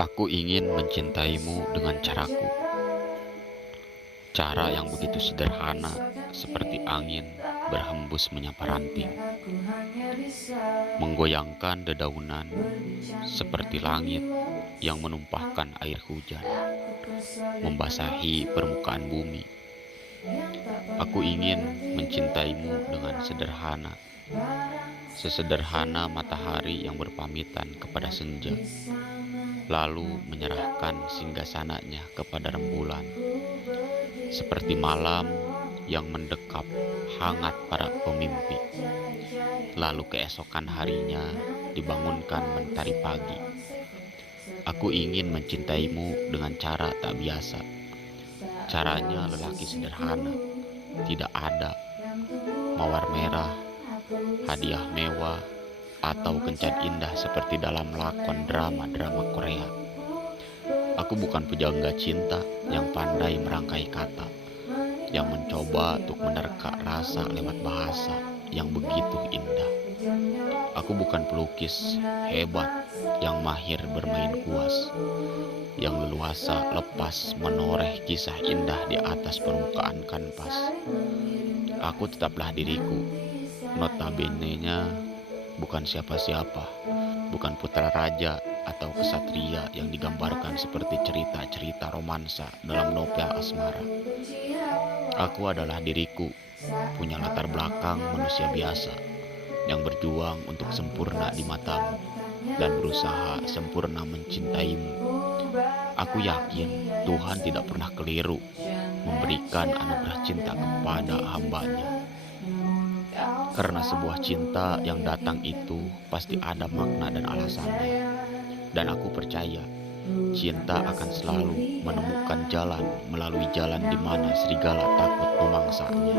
Aku ingin mencintaimu dengan caraku, cara yang begitu sederhana seperti angin berhembus menyapa ranting, menggoyangkan dedaunan seperti langit yang menumpahkan air hujan, membasahi permukaan bumi. Aku ingin mencintaimu dengan sederhana, sesederhana matahari yang berpamitan kepada senja, lalu menyerahkan singgasananya kepada rembulan, seperti malam yang mendekap hangat para pemimpi, lalu keesokan harinya dibangunkan mentari pagi. Aku ingin mencintaimu dengan cara tak biasa. Caranya lelaki sederhana, tidak ada mawar merah, hadiah mewah, atau kencan indah seperti dalam lakon drama Korea. Aku bukan pujangga cinta yang pandai merangkai kata, yang mencoba untuk menerka rasa lewat bahasa yang begitu indah. Aku bukan pelukis hebat yang mahir bermain kuas, yang leluasa lepas menoreh kisah indah di atas permukaan kanvas. Aku tetaplah diriku, notabene-nya bukan siapa-siapa, bukan putra raja atau kesatria yang digambarkan seperti cerita-cerita romansa dalam novel asmara. Aku adalah diriku, punya latar belakang manusia biasa, yang berjuang untuk sempurna di matamu dan berusaha sempurna mencintaimu. Aku yakin Tuhan tidak pernah keliru memberikan anugerah cinta kepada hambanya. Karena sebuah cinta yang datang itu pasti ada makna dan alasannya. Dan aku percaya cinta akan selalu menemukan jalan melalui jalan di mana serigala takut memangsanya.